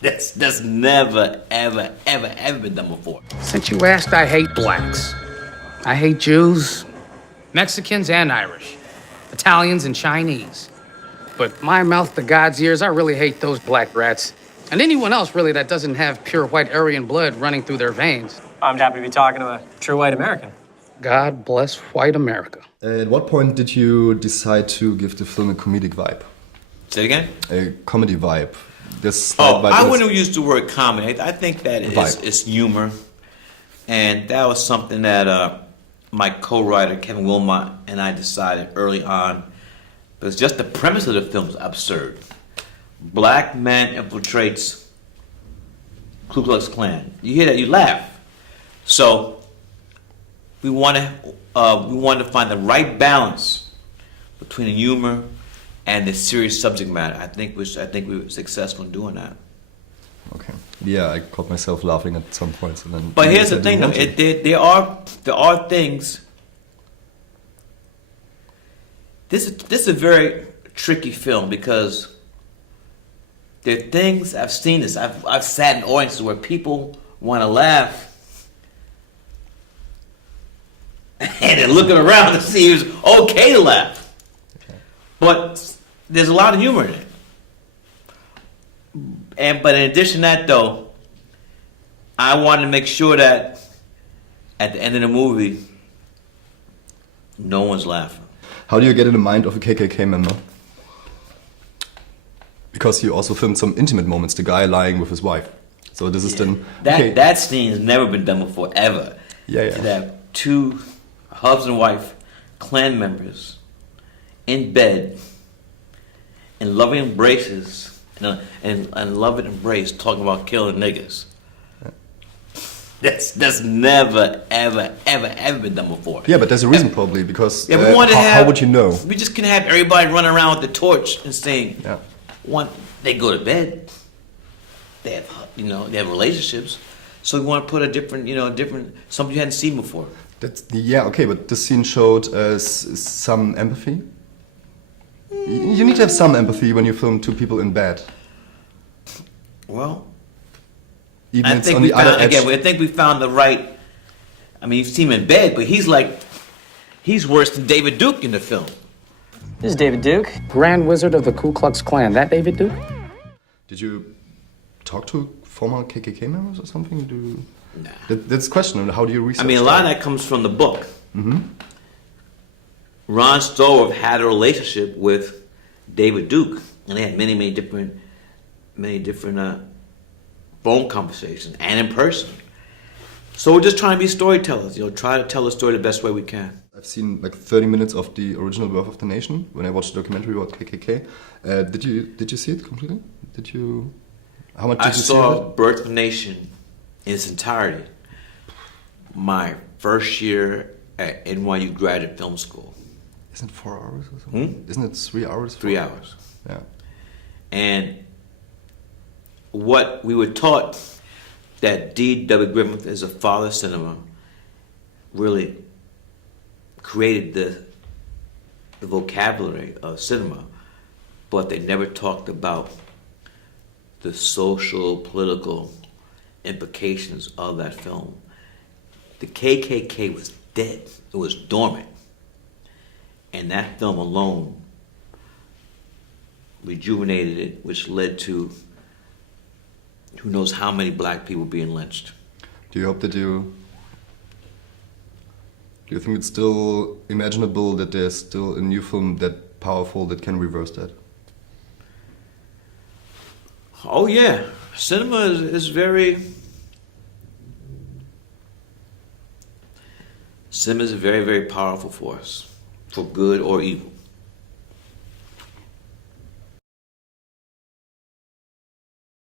That's never, ever, ever, ever been done before. Since you asked, I hate blacks. I hate Jews, Mexicans and Irish, Italians and Chinese. But my mouth to God's ears, I really hate those black rats. And anyone else, really, that doesn't have pure white Aryan blood running through their veins. I'm happy to be talking to a true white American. God bless white America. At what point did you decide to give the film a comedic vibe? Say it again? A comedy vibe. This I wouldn't use the word comedy. I think that it's humor. And that was something that my co-writer, Kevin Wilmot, and I decided early on. Because just the premise of the film is absurd. Black man infiltrates Ku Klux Klan. You hear that, you laugh. So we wanted to find the right balance between the humor and the serious subject matter. I think we were successful in doing that. Okay. Yeah, I caught myself laughing at some points, and then. But here's the thing, though. There are things. This is a very tricky film because there are things I've seen this. I've sat in audiences where people want to laugh and they're looking around to see if it's okay to laugh. Okay. But there's a lot of humor in it. But in addition to that, though, I wanted to make sure that at the end of the movie, no one's laughing. How do you get in the mind of a KKK member? Because you also filmed some intimate moments, the guy lying with his wife. So this is then... That scene has never been done before, ever. Yeah. To have two husband and wife, Klan members, in bed, in loving embraces, and loving embrace, talking about killing niggas. That's never, ever, ever, ever been done before. Yeah, but there's a reason probably, because we wanted to how would you know? We just couldn't have everybody running around with the torch and saying, yeah. They go to bed, they have relationships, so we want to put a different, something you hadn't seen before. Okay, but this scene showed some empathy. You need to have some empathy when you film two people in bed. Well, even I think we found the right. I mean, you've seen him in bed, but he's worse than David Duke in the film. This is David Duke, Grand Wizard of the Ku Klux Klan. That David Duke? Did you talk to former KKK members or something? Nah. That's a question. How do you research? I mean, a lot of that comes from the book. Mm-hmm. Ron Stallworth had a relationship with David Duke, and they had many different phone conversations and in person. So we're just trying to be storytellers, try to tell the story the best way we can. I've seen like 30 minutes of the original Birth of the Nation when I watched the documentary about KKK. Did you see it completely? How much did you see? I saw Birth of the Nation in its entirety my first year at NYU Graduate Film School. Isn't it 4 hours or something? Isn't it 3 hours? 3 hours. Yeah. And what we were taught that D.W. Griffith as a father of cinema really created the vocabulary of cinema, but they never talked about the social, political implications of that film. The KKK was dead. It was dormant. And that film alone rejuvenated it, which led to who knows how many black people being lynched. Do you think it's still imaginable that there's still a new film that powerful that can reverse that? Oh yeah, cinema is very very powerful for us, for good or evil.